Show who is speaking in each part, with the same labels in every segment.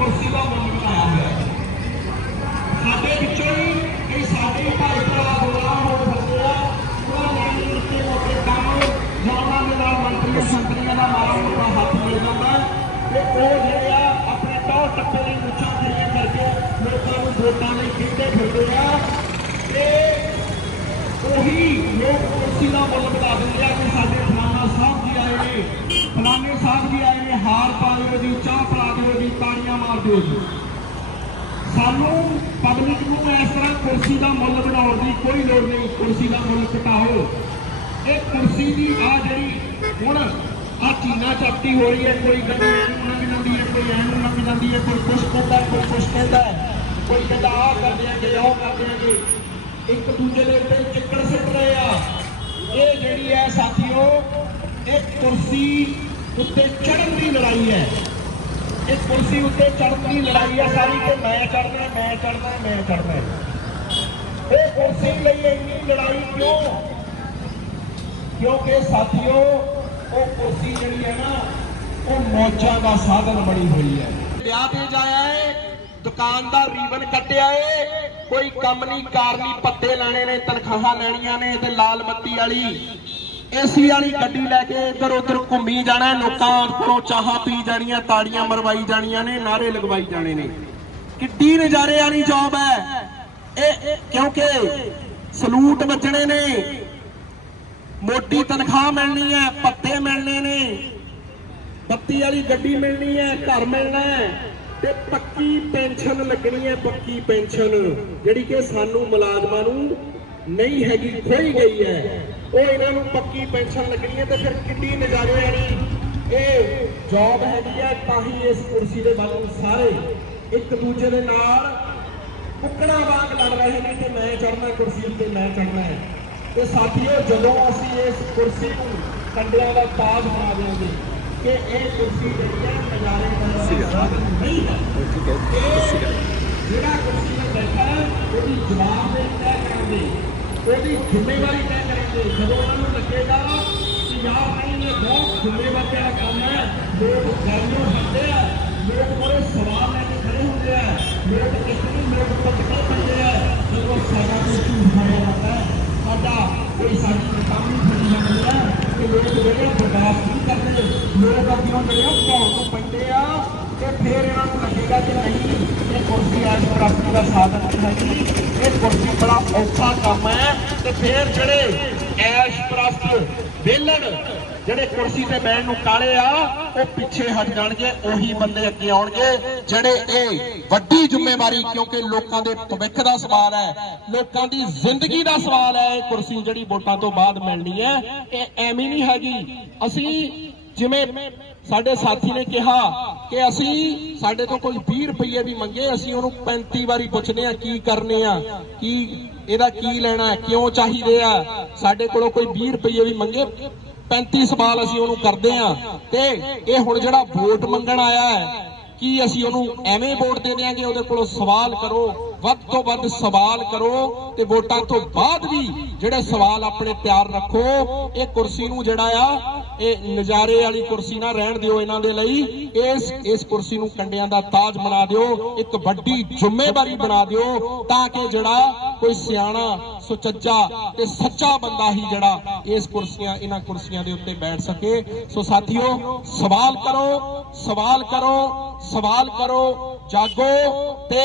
Speaker 1: ਕੁਰਸੀ ਦਾ ਮੁੱਲ ਬਣਾਇਆ ਹੋਇਆ ਹੈ। ਸਾਡੇ ਵਿੱਚੋਂ ਹੀ ਕਈ ਸਾਡੇ ਭਾਈ ਭਰਾ ਗੁਲਾਮ ਹੋ ਸਕਦੇ ਆ। ਉਹਨਾਂ ਨੇ ਨਿੱਕੇ ਮੋਟੇ ਕੰਮ ਜਾਂ ਉਹਨਾਂ ਦੇ ਨਾਲ ਮੰਤਰੀਆਂ ਸੰਤਰੀਆਂ ਦਾ ਮਾਰਾ ਮੋਟਾ ਹੱਥ ਮਿਲ ਜਾਂਦਾ ਤੇ ਉਹ ਜਿਹੜੇ ਆ, ਆਪਣੇ ਟੌਰ ਟੱਪੇ ਲਈ ਮੁੱਛਾਂ ਖੜੀਆਂ ਕਰਕੇ ਲੋਕਾਂ ਨੂੰ ਵੋਟਾਂ ਲਈ ਖੇਡੇ ਫਿਰਦੇ ਆ। ਤੇ ਉਹੀ ਲੋਕ ਕੁਰਸੀ ਦਾ ਮੁੱਲ ਵਧਾ ਦਿੰਦੇ ਆ ਕਿ ਸਾਡੇ ਫਲਾਣਾ ਸਾਹਿਬ ਜੀ ਆਏ ਨੇ। ਫਲਾਣੇ ਸਾਹਿਬ ਜੀ ਆਏ ਨੇ, ਹਾਰ ਪਾ ਦਿਓ ਚਾਹ ਪਿਲਾ ਦਿਓ ਜੀ। ਸਾਨੂੰ ਪਬਲਿਕ ਨੂੰ ਇਸ ਤਰ੍ਹਾਂ ਕੁਰਸੀ ਦਾ ਮੁੱਲ ਬਣਾਉਣ ਦੀ ਕੋਈ ਲੋੜ ਨਹੀਂ, ਕੁਰਸੀ ਦਾ ਮੁੱਲ ਘਟਾਓ। ਇਹ ਕੁਰਸੀ ਦੀ ਆ ਜਿਹੜੀ ਹੁਣ ਆ ਚੀਨਾ ਚਾਪਟੀ ਹੋ ਰਹੀ ਹੈ, ਕੋਈ ਗੱਡੀ ਐਨੂੰ ਲੰਘ ਜਾਂਦੀ ਹੈ, ਕੋਈ ਐਨੂੰ ਲੰਘ ਜਾਂਦੀ ਹੈ, ਕੋਈ ਕੁਛ ਕਹਿੰਦਾ ਕੋਈ ਕੁਛ ਕਹਿੰਦਾ ਕੋਈ ਕਹਿੰਦਾ ਆ ਕਰਦੇ ਆ ਕਿ ਉਹ ਕਰਦੇ ਆ ਜੇ ਇੱਕ ਦੂਜੇ ਦੇ ਉੱਤੇ ਚਿੱਕੜ ਸਿੱਟ ਰਹੇ ਆ। ਇਹ ਜਿਹੜੀ ਹੈ ਸਾਥੀਓ, ਇਹ ਕੁਰਸੀ ਉੱਤੇ ਚੜ੍ਹਨ ਦੀ ਲੜਾਈ ਹੈ। ਇਸ ਕੁਰਸੀ ਉੱਤੇ ਚੜ੍ਹਨ ਦੀ ਲੜਾਈ ਆ ਸਾਰੀ ਕਿ ਮੈਂ ਚੜ੍ਹਨਾ ਮੈਂ ਚੜ੍ਹਨਾ ਮੈਂ ਚੜ੍ਹਨਾ। ਇਹ ਕੁਰਸੀ ਲਈ ਇੰਨੀ ਲੜਾਈ ਕਿਉਂ? ਕਿਉਂਕਿ ਸਾਥੀਓ, ਉਹ ਕੁਰਸੀ ਜਿਹੜੀ ਹੈ ਨਾ, ਉਹ ਮੌਜਾਂ ਦਾ ਸਾਧਨ ਬਣੀ ਹੋਈ ਹੈ। ਵਿਆਹ ਤੇ ਜਾਇਆ ਏ, ਦੁਕਾਨ ਦਾ ਰੀਬਨ ਕੱਟਿਆ ਏ, ਕੋਈ ਕੰਮ ਨਹੀਂ ਕਾਰ ਨਹੀਂ ਪੱਤੇ ਲੈਣੇ ਨੇ, ਤਨਖਾਹਾਂ ਲੈਣੀਆਂ ਨੇ ਤੇ ਲਾਲ ਬੱਤੀ ਵਾਲੀ। ਏਸੀ ਵਾਲੀ ਗੱਡੀ ਲੈ ਕੇ ਇੱਧਰ ਉੱਧਰ ਘੁੰਮੀ ਜਾਣਾ, ਲੋਕਾਂ ਕੋਲੋਂ ਚਾਹ ਪੀ ਜਾਣੀਆਂ, ਤਾੜੀਆਂ ਮਰਵਾਈ ਜਾਣੀਆਂ ਨੇ ਨਾਰੇ ਲਗਵਾਈ ਜਾਣੇ ਨੇ। ਕਿੱਡੀ ਨਜ਼ਾਰੇ ਵਾਲੀ ਜੌਬ ਹੈ। ਇਹ ਇਹ ਕਿਉਂਕਿ ਸਲੂਟ ਵੱਜਣੇ ਨੇ। ਮੋਟੀ ਤਨਖਾਹ ਮਿਲਣੀ ਹੈ, ਪੱਤੇ ਮਿਲਣੇ ਨੇ। ਬੱਤੀ ਵਾਲੀ ਗੱਡੀ ਮਿਲਣੀ ਹੈ, ਘਰ ਮਿਲਣਾ ਹੈ। ਤੇ ਪੱਕੀ ਪੈਨਸ਼ਨ ਲੱਗਣੀ ਹੈ, ਪੱਕੀ ਪੈਨਸ਼ਨ। ਜਿਹੜੀ ਕਿ ਸਾਨੂੰ ਮੁਲਾਜ਼ਮਾਂ ਨੂੰ ਨਹੀਂ ਹੈਗੀ, ਖੋਈ ਗਈ ਹੈ। ਉਹ ਇਹਨਾਂ ਨੂੰ ਪੱਕੀ ਪੈਨਸ਼ਨ ਲੱਗਣੀ ਹੈ ਤੇ ਫਿਰ ਕਿੰਨੀ ਨਜ਼ਾਰੇ ਵਾਲੀ ਇਹ ਜੌਬ ਹੈਗੀ ਹੈ ਤਾਂ ਹੀ ਇਸ ਕੁਰਸੀ ਦੇ ਵੱਲ ਸਾਰੇ ਇੱਕ ਦੂਜੇ ਦੇ ਨਾਲ ਕੁੱਕੜਾਂ ਵਾਂਗ ਲੜ ਰਹੇ ਨੇ ਕਿ ਮੈਂ ਚੜਨਾ ਕੁਰਸੀ ਉੱਤੇ ਮੈਂ ਚੜਨਾ ਹੈ। ਤੇ ਸਾਥੀਓ ਜਦੋਂ ਅਸੀਂ ਇਸ ਕੁਰਸੀ ਨੂੰ ਕੰਡਿਆਂ ਦਾ ਤਾਜ ਬਣਾ ਦੇਵਾਂਗੇ ਕਿ ਇਹ ਕੁਰਸੀ ਜਿਹੜੀ ਹੈ ਨਜ਼ਾਰੇ ਦਾ ਸਾਧਨ ਨਹੀਂ ਹੈ। ਜਿਹੜਾ ਕੁਰਸੀ ਤੇ ਬੈਠਾ ਹੈ ਉਹਦੀ ਜਵਾਬਦੇਹੀ ਤੈਅ ਕਰਾਂਗੇ। ਉਹਦੀ ਜ਼ਿੰਮੇਵਾਰੀ ਤੈਅ ਜਦੋਂ ਉਹਨਾਂ ਨੂੰ ਲੱਗੇਗਾ ਕਿ ਯਾਰ ਨਹੀਂ, ਇਹ ਬਹੁਤ ਜ਼ਿੰਮੇਵਾਰੀ ਵਾਲਾ ਕੰਮ ਹੈ। ਲੋਕ ਗਾਲੀਆਂ ਖਾਂਦੇ ਆ। ਲੋਕ ਬੜੇ ਸਵਾਲ ਲੈ ਕੇ ਖੜੇ ਹੁੰਦੇ ਆ। ਲੋਕ ਕਿਤਨੀ ਲੋਕ ਪੱਕੇ ਪੈਂਦੇ ਆ। ਜਦੋਂ ਸਾਡਾ ਕੋਈ ਝੂਠ ਮਾਰਿਆ ਜਾਂਦਾ ਸਾਡਾ ਕੋਈ ਸਾਡੀ ਨਕਾਮੀ ਫੜੀ ਜਾਂਦੀ ਹੈ ਕਿ ਲੋਕ ਜਿਹੜੇ ਬਰਦਾਸ਼ਤ ਨਹੀਂ ਕਰਦੇ। ਲੋਕ ਅੱਗੇ ਜਿਹੜੇ ਭੌਂ ਤੋਂ ਪੈਂਦੇ ਆ ਤੇ ਫਿਰ ਇਹਨਾਂ ਨੂੰ ਲੱਗੇਗਾ ਕਿ ਨਹੀਂ, ਇਹ ਕੁਰਸੀ ਐਸ ਪ੍ਰਾਪਤੀ ਦਾ ਸਾਧਨ ਨਹੀਂ ਹੈਗੀ ਇਹ ਕੁਰਸੀ ਬੜਾ ਔਖਾ ਕੰਮ ਹੈ ਤੇ ਫਿਰ ਜਿਹੜੇ ਐਸ਼ ਪ੍ਰਸਤ ਵੇਲਣ ਜਿਹੜੇ ਕੁਰਸੀ ਤੇ ਬੈਠਣ ਨੂੰ ਕਾਲੇ ਆ, ਉਹ ਪਿੱਛੇ ਹਟ ਜਾਣਗੇ, ਉਹੀ ਬੰਦੇ ਅੱਗੇ ਆਉਣਗੇ, ਜਿਹੜੇ ਇਹ ਵੱਡੀ ਜ਼ਿੰਮੇਵਾਰੀ, ਕਿਉਂਕਿ ਲੋਕਾਂ ਦੇ ਭਵਿੱਖ ਦਾ ਸਵਾਲ ਹੈ, ਲੋਕਾਂ ਦੀ ਜ਼ਿੰਦਗੀ ਦਾ ਸਵਾਲ ਹੈ, ਇਹ ਕੁਰਸੀ ਜਿਹੜੀ ਵੋਟਾਂ ਤੋਂ ਬਾਅਦ ਮਿਲਣੀ ਹੈ, ਇਹ ਐਵੇਂ ਨਹੀਂ ਹੈਗੀ। ਅਸੀਂ ਜਿਵੇਂ ਸਾਡੇ ਸਾਥੀ ਨੇ ਕਿਹਾ ਕਿ ਅਸੀਂ ਸਾਡੇ ਤੋਂ ਕੋਈ 20 ਰੁਪਏ ਵੀ ਮੰਗੇ, ਅਸੀਂ ਉਹਨੂੰ 35 ਵਾਰੀ ਪੁੱਛਦੇ ਆ ਕੀ ਕਰਨੇ ਆ, ਕੀ ਇਹਦਾ ਕੀ ਲੈਣਾ ਕਿਉਂ ਚਾਹੀਦੇ ਆ। ਸਾਡੇ ਕੋਲੋਂ ਕੋਈ 20 ਰੁਪਏ ਵੀ ਮੰਗੇ 35 ਸਵਾਲ ਅਸੀਂ ਉਹਨੂੰ ਕਰਦੇ ਆ ਤੇ ਇਹ ਹੁਣ ਜਿਹੜਾ ਵੋਟ ਮੰਗਣ ਆਇਆ ਹੈ, ਕੀ ਅਸੀਂ ਉਹਨੂੰ ਐਵੇਂ ਵੋਟ ਦੇ ਦਿਆਂਗੇ? ਉਹਦੇ ਕੋਲੋਂ ਸਵਾਲ ਕਰੋ, ਵੱਧ ਤੋਂ ਵੱਧ ਸਵਾਲ ਕਰੋ ਤੇ ਵੋਟਾਂ ਤੋਂ ਬਾਅਦ ਵੀ ਜਿਹੜੇ ਸਵਾਲ ਆਪਣੇ ਤਿਆਰ ਰੱਖੋ, ਇਹ ਕੁਰਸੀ ਨੂੰ ਜਿਹੜਾ ਆ ਇਹ ਨਜ਼ਾਰੇ ਵਾਲੀ ਕੁਰਸੀ ਨਾ ਰਹਿਣ ਦਿਓ ਇਹਨਾਂ ਦੇ ਲਈ। ਇਸ ਇਸ ਕੁਰਸੀ ਨੂੰ ਕੰਡਿਆਂ ਦਾ ਤਾਜ ਬਣਾ ਦਿਓ, ਇੱਕ ਵੱਡੀ ਜ਼ਿੰਮੇਵਾਰੀ ਬਣਾ ਦਿਓ, ਤਾਂ ਕਿ ਜਿਹੜਾ ਕੋਈ ਸਿਆਣਾ, ਸੁਚੱਜਾ ਤੇ ਸੱਚਾ ਬੰਦਾ ਹੀ ਜਿਹੜਾ ਇਸ ਕੁਰਸੀਆਂ, ਇਹਨਾਂ ਕੁਰਸੀਆਂ ਦੇ ਉੱਤੇ ਬੈਠ ਸਕੇ। ਸੋ ਸਾਥੀਓ, ਸਵਾਲ ਕਰੋ ਸਵਾਲ ਕਰੋ ਸਵਾਲ ਕਰੋ, ਜਾਗੋ ਤੇ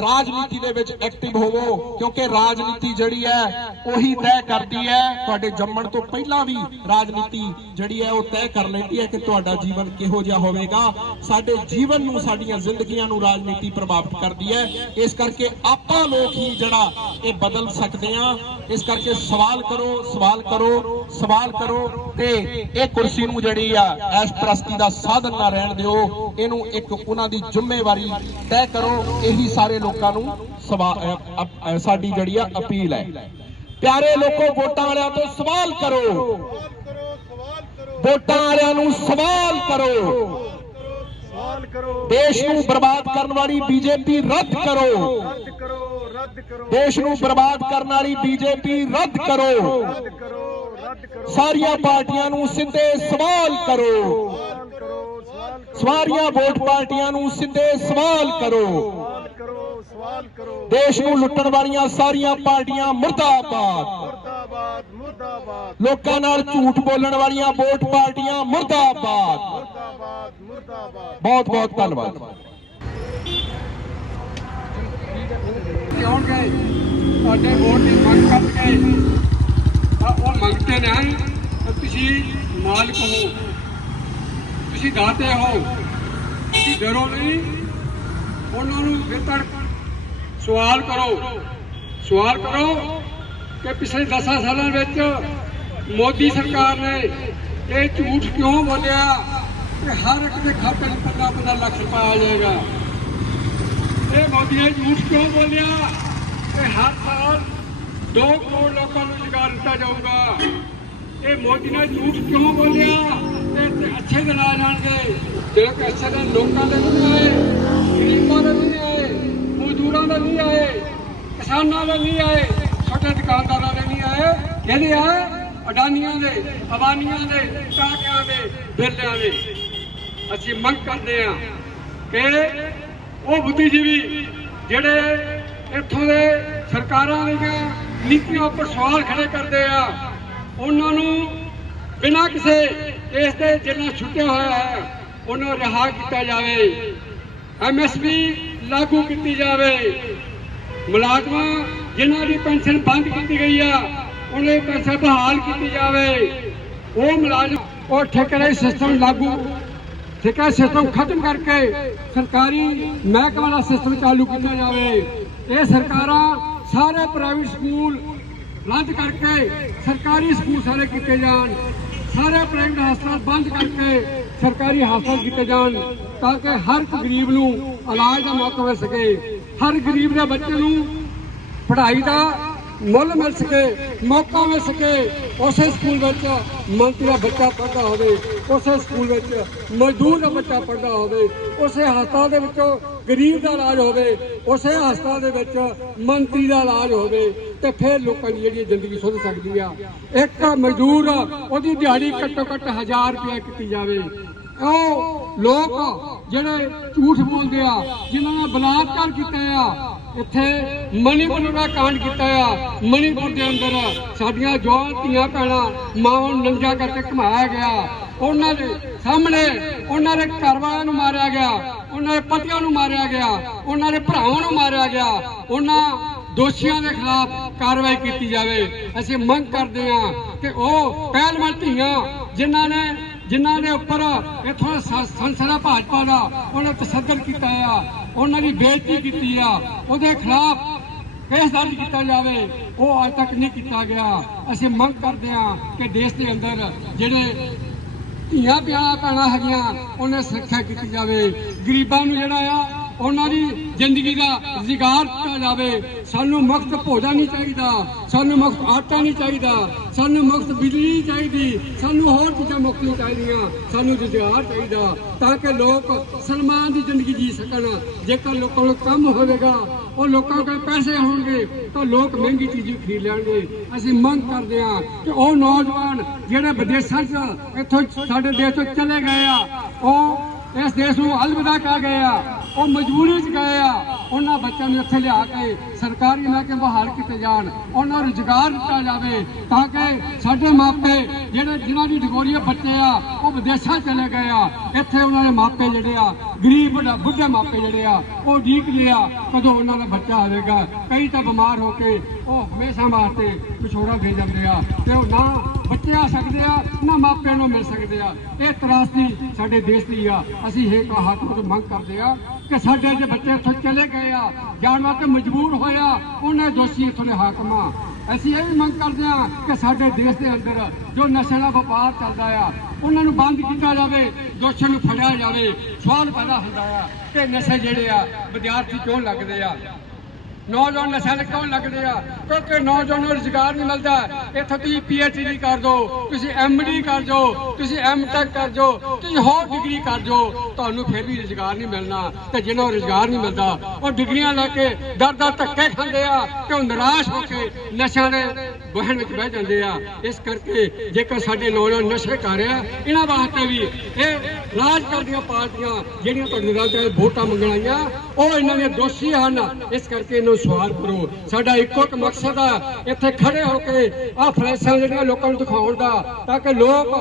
Speaker 1: ਰਾਜਨੀਤੀ ਦੇ ਵਿੱਚ ਐਕਟਿਵ ਹੋਵੋ, ਕਿਉਂਕਿ ਰਾਜਨੀਤੀ ਜਿਹੜੀ ਹੈ, ਉਹੀ ਤੈਅ ਕਰਦੀ ਹੈ। ਤੁਹਾਡੇ ਜੰਮਣ ਤੋਂ ਪਹਿਲਾਂ ਵੀ ਰਾਜਨੀਤੀ ਜਿਹੜੀ ਹੈ, ਉਹ ਤੈਅ ਕਰ ਲੈਂਦੀ ਹੈ ਕਿ ਤੁਹਾਡਾ ਜੀਵਨ ਕਿਹੋ ਜਿਹਾ ਹੋਵੇਗਾ। ਸਾਡੇ ਜੀਵਨ ਨੂੰ, ਸਾਡੀਆਂ ਜ਼ਿੰਦਗੀਆਂ ਨੂੰ ਰਾਜਨੀਤੀ ਪ੍ਰਭਾਵਿਤ ਕਰਦੀ ਹੈ। ਇਸ ਕਰਕੇ ਆਪਾਂ ਲੋਕ ਹੀ ਜਿਹੜਾ ਇਹ ਬਦਲ ਸਕਦੇ ਹਾਂ। ਇਸ ਕਰਕੇ ਸਵਾਲ ਕਰੋ ਸਵਾਲ ਕਰੋ ਸਵਾਲ ਕਰੋ ਤੇ ਇਹ ਕੁਰਸੀ ਨੂੰ ਜਿਹੜੀ ਆ ਐਸ਼ ਪ੍ਰਸਤੀ ਦਾ ਸਾਧਨ ਨਾ ਰਹਿਣ ਦਿਓ। ਇਹਨੂੰ ਇੱਕ ਉਹਨਾਂ ਦੀ ਜ਼ਿੰਮੇਵਾਰੀ ਤੈਅ ਕਰੋ। ਇਹੀ ਸਾਰੇ ਲੋਕਾਂ ਨੂੰ ਸਾਡੀ ਜਿਹੜੀ ਆ ਅਪੀਲ ਹੈ। ਪਿਆਰੇ ਲੋਕੋ ਵੋਟਾਂ ਵਾਲਿਆਂ ਤੋਂ ਸਵਾਲ ਕਰੋ। ਵੋਟਾਂ ਵਾਲਿਆਂ ਨੂੰ ਸਵਾਲ ਕਰੋ
Speaker 2: ਸਵਾਲ ਕਰੋ।
Speaker 1: ਦੇਸ਼ ਨੂੰ ਬਰਬਾਦ ਕਰਨ ਵਾਲੀ ਬੀਜੇਪੀ ਰੱਦ ਕਰੋ। ਦੇਸ਼ ਨੂੰ ਬਰਬਾਦ ਕਰਨ ਵਾਲੀ ਬੀਜੇਪੀ ਰੱਦ ਕਰੋ। ਸਾਰੀਆਂ ਪਾਰਟੀਆਂ ਨੂੰ ਸਿੱਧੇ ਸਵਾਲ ਕਰੋ। ਸਵਾਰੀਆਂ ਵੋਟ ਪਾਰਟੀਆਂ ਨੂੰ ਸਿੱਧੇ ਸਵਾਲ ਕਰੋ।
Speaker 2: ਸਵਾਲ ਕਰੋ ਸਵਾਲ ਕਰੋ।
Speaker 1: ਦੇਸ਼ ਨੂੰ ਲੁੱਟਣ ਵਾਲੀਆਂ ਸਾਰੀਆਂ ਪਾਰਟੀਆਂ ਮੁਰਦਾਬਾਦ।
Speaker 2: ਮੁਰਦਾਬਾਦ ਮੁਰਦਾਬਾਦ।
Speaker 1: ਲੋਕਾਂ ਨਾਲ ਝੂਠ ਬੋਲਣ ਵਾਲੀਆਂ ਵੋਟ ਪਾਰਟੀਆਂ ਮੁਰਦਾਬਾਦ।
Speaker 2: ਮੁਰਦਾਬਾਦ ਮੁਰਦਾਬਾਦ।
Speaker 1: ਬਹੁਤ ਬਹੁਤ ਧੰਨਵਾਦ।
Speaker 3: ਆਉਣਗੇ, ਤੁਹਾਡੇ ਵੋਟ ਦੀ ਮੰਗ ਕਰਨਗੇ। ਤਾਂ ਉਹ ਮੰਗਤੇ ਨੇ, ਤਾਂ ਤੁਸੀਂ ਮਾਲਕ ਹੋ। ਤੁਸੀਂ ਦਾਤੇ ਹੋ। ਤੁਸੀਂ ਡਰੋ ਨਹੀਂ। ਉਹਨਾਂ ਨੂੰ ਬਿਹਤਰ ਸਵਾਲ ਕਰੋ। ਸਵਾਲ ਕਰੋ ਕਿ ਪਿਛਲੇ 10 ਸਾਲਾਂ ਵਿੱਚ ਮੋਦੀ ਸਰਕਾਰ ਨੇ ਇਹ ਝੂਠ ਕਿਉਂ ਬੋਲਿਆ ਕਿ ਹਰ ਇੱਕ ਦੇ ਖਾਤੇ 'ਚ 50 ਲੱਖ ਰੁਪਏ ਆ ਜਾਏਗਾ? ਇਹ ਮੋਦੀ ਨੇ ਝੂਠ ਕਿਉਂ ਬੋਲਿਆ? ਕਿ ਹਰ ਸਾਲ 2 ਕਰੋੜ ਲੋਕਾਂ ਨੂੰ ਰੁਜ਼ਗਾਰ ਦਿੱਤਾ ਜਾਊਗਾ। ਇਹ ਮੋਦੀ ਨੇ ਝੂਠ ਕਿਉਂ ਬੋਲਿਆ? ਤੇ ਅੱਛੇ ਦਿਨ ਆ ਜਾਣਗੇ। ਜਿਹੜੇ ਕਿ ਅੱਛੇ ਦਿਨ ਲੋਕਾਂ ਦੇ ਵੀ ਆਏ, ਗਰੀਬਾਂ ਦੇ ਨਹੀਂ ਆਏ, ਮਜ਼ਦੂਰਾਂ ਦੇ ਨਹੀਂ ਆਏ, ਕਿਸਾਨਾਂ ਦੇ ਵੀ ਆਏ ਛੋਟੇ ਦੁਕਾਨਦਾਰਾਂ ਦੇ ਵੀ ਆਏ, ਕਹਿੰਦੇ ਆ, ਅਡਾਨੀਆਂ ਦੇ, ਅਬਾਨੀਆਂ ਦੇ ਟਾਕਿਆਂ ਦੇ ਬਿਰਲਿਆਂ ਦੇ ਅਸੀਂ ਮੰਗ ਕਰਦੇ ਹਾਂ ਕਿ ਉਹ ਬੁੱਧੀਜੀਵੀ ਜਿਹੜੇ ਇੱਥੋਂ ਦੇ ਸਰਕਾਰਾਂ ਦੀਆਂ ਨੀਤੀਆਂ ਉੱਪਰ ਸਵਾਲ ਖੜੇ ਕਰਦੇ ਆ, ਉਹਨਾਂ ਨੂੰ ਬਿਨਾਂ ਕਿਸੇ ਇਸ ਦੇ ਜਿੰਨਾ ਛੁੱਟਿਆ ਹੋਇਆ ਹੈ, ਉਹਨਾਂ ਨੂੰ ਰਿਹਾ ਕੀਤਾ ਜਾਵੇ। ਐਮਐਸਪੀ ਲਾਗੂ ਕੀਤੀ ਜਾਵੇ। ਮੁਲਾਜ਼ਮਾਂ ਜਿਨ੍ਹਾਂ ਦੀ ਪੈਨਸ਼ਨ ਬੰਦ ਕੀਤੀ ਗਈ ਆ, ਉਹਨਾਂ ਦੀ ਪੈਨਸ਼ਨ ਬਹਾਲ ਕੀਤੀ ਜਾਵੇ। ਉਹ ਮੁਲਾਜ਼ਮ, ਉਹ ਠੇਕੇਦਾਰੀ ਸਿਸਟਮ ਲਾਗੂ ਠੇਕਾ ਸਿਸਟਮ ਖਤਮ ਕਰਕੇ ਸਰਕਾਰੀ ਮਹਿਕਮਾ ਦਾ ਸਿਸਟਮ ਚਾਲੂ ਕੀਤਾ ਜਾਵੇ। ਇਹ ਸਰਕਾਰਾਂ ਸਾਰੇ ਪ੍ਰਾਈਵੇਟ ਸਕੂਲ ਰੱਦ ਕਰਕੇ ਸਰਕਾਰੀ ਸਕੂਲ ਸਾਰੇ ਕੀਤੇ ਜਾਣ। ਸਾਰੇ ਪ੍ਰਾਈਵੇਟ ਹਸਪਤਾਲ ਬੰਦ ਕਰਕੇ ਸਰਕਾਰੀ ਹਸਪਤਾਲ ਕੀਤੇ ਜਾਣ ਤਾਂ ਕਿ ਹਰ ਇੱਕ ਗਰੀਬ ਨੂੰ ਇਲਾਜ ਦਾ ਮੌਕਾ ਮਿਲ ਸਕੇ। ਹਰ ਗਰੀਬ ਦੇ ਬੱਚੇ ਨੂੰ ਪੜ੍ਹਾਈ ਦਾ ਮੁੱਲ ਮਿਲ ਸਕੇ, ਮੌਕਾ ਮਿਲ ਸਕੇ, ਉਸੇ ਸਕੂਲ ਵਿੱਚ ਮੰਤਰੀ ਦਾ ਬੱਚਾ ਪੜ੍ਹਦਾ ਹੋਵੇ, ਉਸੇ ਸਕੂਲ ਵਿੱਚ ਮਜ਼ਦੂਰ ਦਾ ਬੱਚਾ ਪੜ੍ਹਦਾ ਹੋਵੇ, ਉਸੇ ਹਸਪਤਾਲ ਦੇ ਵਿੱਚ ਗਰੀਬ ਦਾ ਇਲਾਜ ਹੋਵੇ, ਉਸੇ ਹਸਪਤਾਲ ਦੇ ਵਿੱਚ ਮੰਤਰੀ ਦਾ ਇਲਾਜ ਹੋਵੇ, ਤੇ ਫਿਰ ਲੋਕਾਂ ਦੀ ਜਿਹੜੀ ਜ਼ਿੰਦਗੀ ਸੁਧਰ ਸਕਦੀ ਆ। ਇੱਕ ਮਜ਼ਦੂਰ, ਉਹਦੀ ਦਿਹਾੜੀ ਘੱਟੋ ਘੱਟ 1000 ਰੁਪਏ ਕੀਤੀ ਜਾਵੇ। ਉਹ ਲੋਕ ਜਿਹੜੇ ਝੂਠ ਬੋਲਦੇ ਆ, ਜਿਨ੍ਹਾਂ ਨੇ ਬਲਾਤਕਾਰ ਕੀਤਾ ਆ ਇੱਥੇ ਮਣੀਪੁਰ ਦਾ ਕਾਂਡ ਕੀਤਾ ਆ। ਮਣੀਪੁਰ ਦੇ ਅੰਦਰ ਸਾਡੀਆਂ ਜਵਾਨ ਧੀਆਂ ਭੈਣਾਂ ਮਾਂ ਨੂੰ ਨੰਜਾ ਕਰਕੇ ਘਮਾਇਆ ਗਿਆ। ਉਹਨਾਂ ਦੇ ਸਾਹਮਣੇ ਉਹਨਾਂ ਦੇ ਘਰ ਵਾਲਿਆਂ ਨੂੰ ਮਾਰਿਆ ਗਿਆ, ਉਹਨਾਂ ਦੇ ਪਤੀਆਂ ਨੂੰ ਮਾਰਿਆ ਗਿਆ, ਉਹਨਾਂ ਦੇ ਭਰਾਵਾਂ ਨੂੰ ਮਾਰਿਆ ਗਿਆ। ਉਹਨਾਂ ਦੋਸ਼ੀਆਂ ਦੇ ਖਿਲਾਫ ਕਾਰਵਾਈ ਕੀਤੀ ਜਾਵੇ। ਅਸੀਂ ਮੰਗ ਕਰਦੇ ਹਾਂ ਕਿ ਉਹ ਪਹਿਲਵਾਨ ਧੀਆਂ ਜਿਨ੍ਹਾਂ ਨੇ ਜਿਨ੍ਹਾਂ ਦੇ ਉੱਪਰ ਇਥੋਂ ਸੰਸਦਾ ਭਾਜਪਾ ਦਾ ਉਹਨੇ ਤਸੱਦਦ ਕੀਤਾ ਆ। ਉਹਨਾਂ ਦੀ ਬੇਇੱਜ਼ਤੀ ਕੀਤੀ ਆ। ਉਹਦੇ ਖਿਲਾਫ ਕੇਸ ਦਰਜ ਕੀਤਾ ਜਾਵੇ। ਉਹ ਅੱਜ ਤੱਕ ਨਹੀਂ ਕੀਤਾ ਗਿਆ। ਅਸੀਂ ਮੰਗ ਕਰਦੇ ਹਾਂ ਕਿ ਦੇਸ਼ ਦੇ ਅੰਦਰ ਜਿਹੜੇ ਧੀਆਂ ਪਿਆਰਾਂ ਭੈਣਾਂ ਹੈਗੀਆਂ, ਉਹਨਾਂ ਸੁਰੱਖਿਆ ਕੀਤੀ ਜਾਵੇ। ਗਰੀਬਾਂ ਨੂੰ ਜਿਹੜਾ ਆ ਉਹਨਾਂ ਦੀ ਜ਼ਿੰਦਗੀ ਦਾ ਰੁਜ਼ਗਾਰ ਕੀਤਾ ਜਾਵੇ। ਸਾਨੂੰ ਮੁਫਤ ਭੋਜਨ ਨਹੀਂ ਚਾਹੀਦਾ, ਸਾਨੂੰ ਮੁਫਤ ਆਟਾ ਨਹੀਂ ਚਾਹੀਦਾ, ਸਾਨੂੰ ਮੁਫਤ ਬਿਜਲੀ ਨਹੀਂ ਚਾਹੀਦੀ, ਸਾਨੂੰ ਹੋਰ ਚੀਜ਼ਾਂ ਮੁਫਤ ਨਹੀਂ ਚਾਹੀਦੀਆਂ, ਸਾਨੂੰ ਰੁਜ਼ਗਾਰ ਚਾਹੀਦਾ ਤਾਂ ਕਿ ਲੋਕ ਸਨਮਾਨ ਦੀ ਜ਼ਿੰਦਗੀ ਜੀ ਸਕਣ। ਜੇਕਰ ਲੋਕਾਂ ਨੂੰ ਕੰਮ ਹੋਵੇਗਾ, ਉਹ ਲੋਕਾਂ ਕੋਲ ਪੈਸੇ ਹੋਣਗੇ, ਤਾਂ ਲੋਕ ਮਹਿੰਗੀ ਚੀਜ਼ ਖਰੀਦ ਲੈਣਗੇ। ਅਸੀਂ ਮੰਗ ਕਰਦੇ ਹਾਂ ਕਿ ਉਹ ਨੌਜਵਾਨ ਜਿਹੜੇ ਵਿਦੇਸ਼ਾਂ 'ਚ ਇੱਥੋਂ ਸਾਡੇ ਦੇਸ਼ ਤੋਂ ਚਲੇ ਗਏ ਆ, ਉਹ ਇਸ ਦੇਸ਼ ਨੂੰ ਅਲਵਿਦਾ ਕਹਿ ਗਏ ਆ। ਉਹ ਮਜਬੂਰੀ 'ਚ ਗਏ ਆ। ਉਹਨਾਂ ਬੱਚਿਆਂ ਨੂੰ ਇੱਥੇ ਲਿਆ ਕੇ ਸਰਕਾਰੀ ਮਹਿਕਮੇ ਬਹਾਲ ਕੀਤੇ ਜਾਣ। ਉਹਨਾਂ ਨੂੰ ਰੁਜ਼ਗਾਰ ਦਿੱਤਾ ਜਾਵੇ ਤਾਂ ਕਿ ਸਾਡੇ ਮਾਪੇ ਜਿਹੜੇ ਜਿਨ੍ਹਾਂ ਦੀ ਡਗੋਰੀਏ ਬੱਚੇ ਆ, ਉਹ ਵਿਦੇਸ਼ਾਂ ਚਲੇ ਗਏ ਆ। ਇੱਥੇ ਉਹਨਾਂ ਦੇ ਮਾਪੇ ਜਿਹੜੇ ਆ, ਗਰੀਬ ਬੁੱਢੇ ਮਾਪੇ ਜਿਹੜੇ ਆ, ਉਹ ਉਡੀਕਦੇ ਆ, ਕਦੋਂ ਉਹਨਾਂ ਦਾ ਬੱਚਾ ਆਵੇਗਾ। ਕਈ ਤਾਂ ਬਿਮਾਰ ਹੋ ਕੇ ਉਹ ਹਮੇਸ਼ਾ ਵਾਸਤੇ ਵਿਛੋੜਾ ਦੇ ਜਾਂਦੇ ਆ ਤੇ ਉਹ ਨਾ ਬੱਚੇ ਆ ਸਕਦੇ ਆ, ਨਾ ਮਾਪਿਆਂ ਨੂੰ ਮਿਲ ਸਕਦੇ ਆ। ਇਹ ਤਰਾਸਦੀ ਸਾਡੇ ਦੇਸ਼ ਦੀ ਆ। ਅਸੀਂ ਇਹ ਹੱਕ ਤੋਂ ਮੰਗ ਕਰਦੇ ਆ ਕਿ ਸਾਡੇ ਜੇ ਬੱਚੇ ਇੱਥੋਂ ਚਲੇ ਗਏ ਆ, ਜਾਣ ਵਾਸਤੇ ਮਜਬੂਰ ਹੋਇਆ, ਉਹਨਾਂ ਦੋਸ਼ੀ ਇੱਥੋਂ ਦੇ ਹਾਕਮ। ਆ ਅਸੀਂ ਇਹ ਵੀ ਮੰਗ ਕਰਦੇ ਆ ਕਿ ਸਾਡੇ ਦੇਸ਼ ਦੇ ਅੰਦਰ ਜੋ ਨਸ਼ੇ ਦਾ ਵਪਾਰ ਚੱਲਦਾ ਆ, ਉਹਨਾਂ ਨੂੰ ਬੰਦ ਕੀਤਾ ਜਾਵੇ, ਦੋਸ਼ੀਆਂ ਨੂੰ ਫੜਿਆ ਜਾਵੇ। ਸਵਾਲ ਪੈਦਾ ਹੁੰਦਾ ਆ ਕਿ ਨਸ਼ੇ ਜਿਹੜੇ ਆ ਵਿਦਿਆਰਥੀ ਕਿਉਂ ਲੱਗਦੇ ਆ? ਨੌਜਵਾਨ ਨਸ਼ਾ ਕਿਉਂ ਲੱਗਦੇ ਆ? ਕਿਉਂਕਿ ਨੌਜਵਾਨ ਨੂੰ ਰੁਜ਼ਗਾਰ ਨਹੀਂ ਮਿਲਦਾ। ਇੱਥੇ ਤੁਸੀਂ ਪੀਐਚਡੀ ਕਰ ਦਿਓ ਤੁਸੀਂ ਐਮਡੀ ਕਰ ਜਾਓ ਤੁਸੀਂ ਐਮਟੈਕ ਕਰ ਜਾਓ ਤੁਸੀਂ ਹੋਰ ਡਿਗਰੀ ਕਰ ਜਾਓ ਤੁਹਾਨੂੰ ਫਿਰ ਵੀ ਰੁਜ਼ਗਾਰ ਨਹੀਂ ਮਿਲਣਾ। ਤੇ ਜਿਹਨਾਂ ਨੂੰ ਰੁਜ਼ਗਾਰ ਨਹੀਂ ਮਿਲਦਾ, ਉਹ ਡਿਗਰੀਆਂ ਲੈ ਕੇ ਦਰ ਦਰ ਧੱਕੇ ਖਾਂਦੇ ਆ ਤੇ ਉਹ ਨਿਰਾਸ਼ ਹੋ ਕੇ ਨਸ਼ਿਆਂ ਦੇ ਵਹਿਣ ਵਿੱਚ ਬਹਿ ਜਾਂਦੇ ਆ। ਇਸ ਕਰਕੇ ਜੇਕਰ ਸਾਡੇ ਨੌਜਵਾਨ ਨਸ਼ੇ ਕਰ ਰਿਹਾ ਇਹਨਾਂ ਵਾਸਤੇ ਵੀ ਇਹ ਰਾਜ ਕਰਦੀਆਂ ਪਾਰਟੀਆਂ ਜਿਹੜੀਆਂ ਤੁਹਾਡੇ ਨਾਲ ਵੋਟਾਂ ਮੰਗਣ ਆਈਆਂ ਉਹ ਇਹਨਾਂ ਦੇ ਦੋਸ਼ੀ ਹਨ। ਇਸ ਕਰਕੇ ਇਹਨੂੰ ਸਵਾਲ ਕਰੋ। ਸਾਡਾ ਇੱਕੋ ਇੱਕ ਮਕਸਦ ਆ, ਇੱਥੇ ਖੜੇ ਹੋ ਕੇ ਆਹ ਫਲੈਸ਼ਾਂ ਜਿਹੜੀਆਂ ਲੋਕਾਂ ਨੂੰ ਦਿਖਾਉਣ ਦਾ, ਤਾਂ ਕਿ ਲੋਕ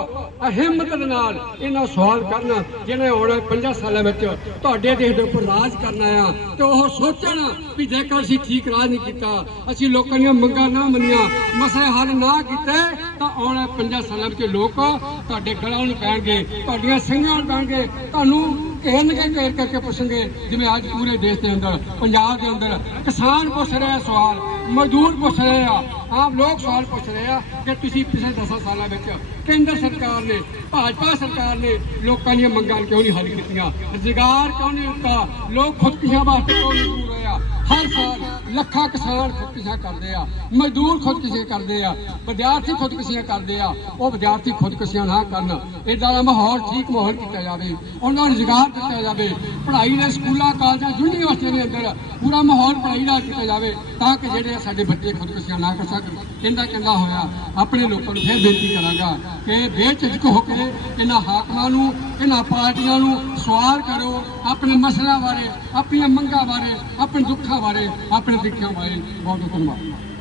Speaker 3: ਅਹਿਮਤ ਦੇ ਨਾਲ ਇਹਨਾਂ ਸਵਾਲ ਕਰਨ, ਜਿਹਨੇ ਆਉਣ ਵਾਲੇ 50 ਸਾਲਾਂ ਵਿੱਚ। ਤੁਹਾਡੇ ਦੇਸ਼ ਦੇ ਉੱਪਰ ਰਾਜ ਕਰਨਾ ਆ ਤੇ ਉਹ ਸੋਚਣ ਵੀ ਜੇਕਰ ਅਸੀਂ ਠੀਕ ਰਾਜ ਨਹੀਂ ਕੀਤਾ, ਅਸੀਂ ਲੋਕਾਂ ਦੀਆਂ ਮੰਗਾਂ ਨਾ ਮੰਨੀਆਂ, ਮਸਲੇ ਹੱਲ ਨਾ ਕੀਤੇ, ਤਾਂ ਆਉਣ ਵਾਲੇ 50 ਸਾਲਾਂ ਵਿੱਚ ਲੋਕ ਤੁਹਾਡੇ ਗਲਾਂ ਨੂੰ ਪੈਣਗੇ, ਤੁਹਾਡੀਆਂ ਸਿੰਘਾਂ ਨੂੰ ਪੈਣਗੇ। ਤੁਹਾਨੂੰ ਕਹਿਣਗੇ ਘੇਰ ਕਰਕੇ ਪੁੱਛਣਗੇ, ਜਿਵੇਂ ਅੱਜ ਪੂਰੇ ਦੇਸ਼ ਦੇ ਅੰਦਰ, ਪੰਜਾਬ ਦੇ ਅੰਦਰ ਕਿਸਾਨ ਪੁੱਛ ਰਹੇ ਆ ਸਵਾਲ, ਮਜ਼ਦੂਰ ਪੁੱਛ ਰਹੇ ਆ, ਆਮ ਲੋਕ ਸਵਾਲ ਪੁੱਛ ਰਹੇ ਆ ਕਿ ਤੁਸੀਂ ਪਿਛਲੇ 10 ਸਾਲਾਂ ਵਿੱਚ ਕੇਂਦਰ ਸਰਕਾਰ ਨੇ, ਭਾਜਪਾ ਸਰਕਾਰ ਨੇ ਲੋਕਾਂ ਦੀਆਂ ਮੰਗਾਂ ਕਿਉਂ ਨਹੀਂ ਹੱਲ ਕੀਤੀਆਂ? ਰੁਜ਼ਗਾਰ ਕਿਉਂ ਨਹੀਂ ਦਿੱਤਾ? ਲੋਕ ਖੁਦਕੁਸ਼ੀਆਂ ਵਾਸਤੇ ਕਿਉਂ ਨਹੀਂ ਪੂਰ ਰਹੇ ਆ? ਹਰ ਸਾਲ ਲੱਖਾਂ ਕਿਸਾਨ ਖੁਦਕੁਸ਼ੀਆਂ ਕਰਦੇ ਆ, ਮਜ਼ਦੂਰ ਖੁਦਕੁਸ਼ੀਆਂ ਕਰਦੇ ਆ, ਵਿਦਿਆਰਥੀ ਖੁਦਕੁਸ਼ੀਆਂ ਕਰਦੇ ਆ, ਉਹ ਵਿਦਿਆਰਥੀ ਖੁਦਕੁਸ਼ੀਆਂ ਨਾ ਕਰਨ। ਇਦਾਂ ਦਾ ਮਾਹੌਲ ਠੀਕ ਮਾਹੌਲ ਕੀਤਾ ਜਾਵੇ, ਉਹਨਾਂ ਨੂੰ ਰੁਜ਼ਗਾਰ ਦਿੱਤਾ ਜਾਵੇ, ਪੜ੍ਹਾਈ ਦੇ ਸਕੂਲਾਂ, ਕਾਲਜਾਂ, ਯੂਨੀਵਰਸਿਟੀਆਂ ਦੇ ਅੰਦਰ ਪੂਰਾ ਮਾਹੌਲ ਪੜ੍ਹਾਈ ਦਾ ਕੀਤਾ ਜਾਵੇ, ਤਾਂ ਕਿ ਜਿਹੜੇ ਸਾਡੇ ਬੱਚੇ ਖੁਦਕੁਸ਼ੀਆਂ ਨਾ ਕਰ ਸਕਣ। ਕਹਿੰਦਾ ਕਹਿੰਦਾ ਹੋਇਆ, ਆਪਣੇ ਲੋਕਾਂ ਨੂੰ ਫਿਰ ਬੇਨਤੀ ਕਰਾਂਗਾ ਕਿ ਬੇਝਿਜਕ ਹੋ ਕੇ ਇਹਨਾਂ ਹਾਕਮਾਂ ਨੂੰ, ਇਹਨਾਂ ਪਾਰਟੀਆਂ ਨੂੰ ਸਵਾਲ ਕਰੋ ਆਪਣੇ ਮਸਲਿਆਂ ਬਾਰੇ, ਆਪਣੀਆਂ ਮੰਗਾਂ ਬਾਰੇ, ਆਪਣੇ ਦੁੱਖਾਂ ਬਾਰੇ, ਆਪਣੇ ਦਿੱਖਾਂ ਬਾਰੇ। ਬਹੁਤ ਬਹੁਤ ਧੰਨਵਾਦ।